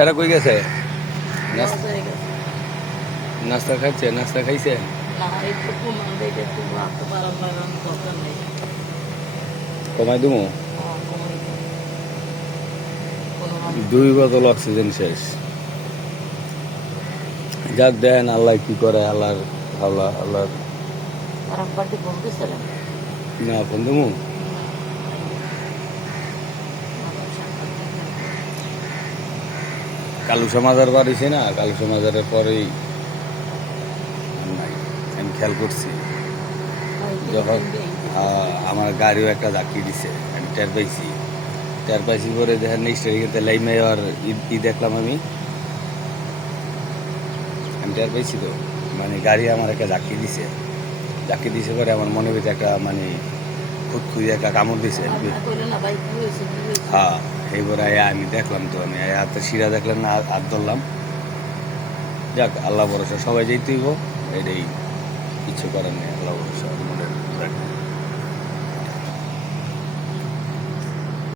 এরা কই গেছে? লস হয়ে গেছে। নাস্তা খাচ্ছে? নাস্তা খাইছে? না একটু কমান দিতে একটু রাখতে বারবার দরকার নেই। কমাই দেবো? কমাই দিন। কোনো 2 বোতল অক্সিজেন শেষ। যাক দেন আল্লাহ কি করে, আল্লাহর আল্লাহ আল্লাহ। আর পার্টি ফোন দিয়েছিলেন? না ফোন দেবো? কালু সমাজের বাড়িছে না, কালু সমাজের পরেই নাই। আমি খেয়াল করছি যখন আমার গাড়িও একটা ধাক্কি দিছে, আমি টের পাইছি পরে দেখেন নেক্সট তারিখে লাইমে আর ই দেখলাম আমি টের পাইছি তো, মানে গাড়ি আমার একটা ধাক্কি দিছে পরে আমার মনে হয়েছে একটা মানে খুঁতখুঁজে একটা কামড় দিছে। হ্যাঁ এইবারে আমি দেখলাম তো, আমি হাতে শিরা দেখলাম না, হাত ধরলাম। যাক আল্লাহ ভরসা, সবাই যেতেইব, এটাই কিছু করার নেই, আল্লাহ ভরসা মনে রাখবেন।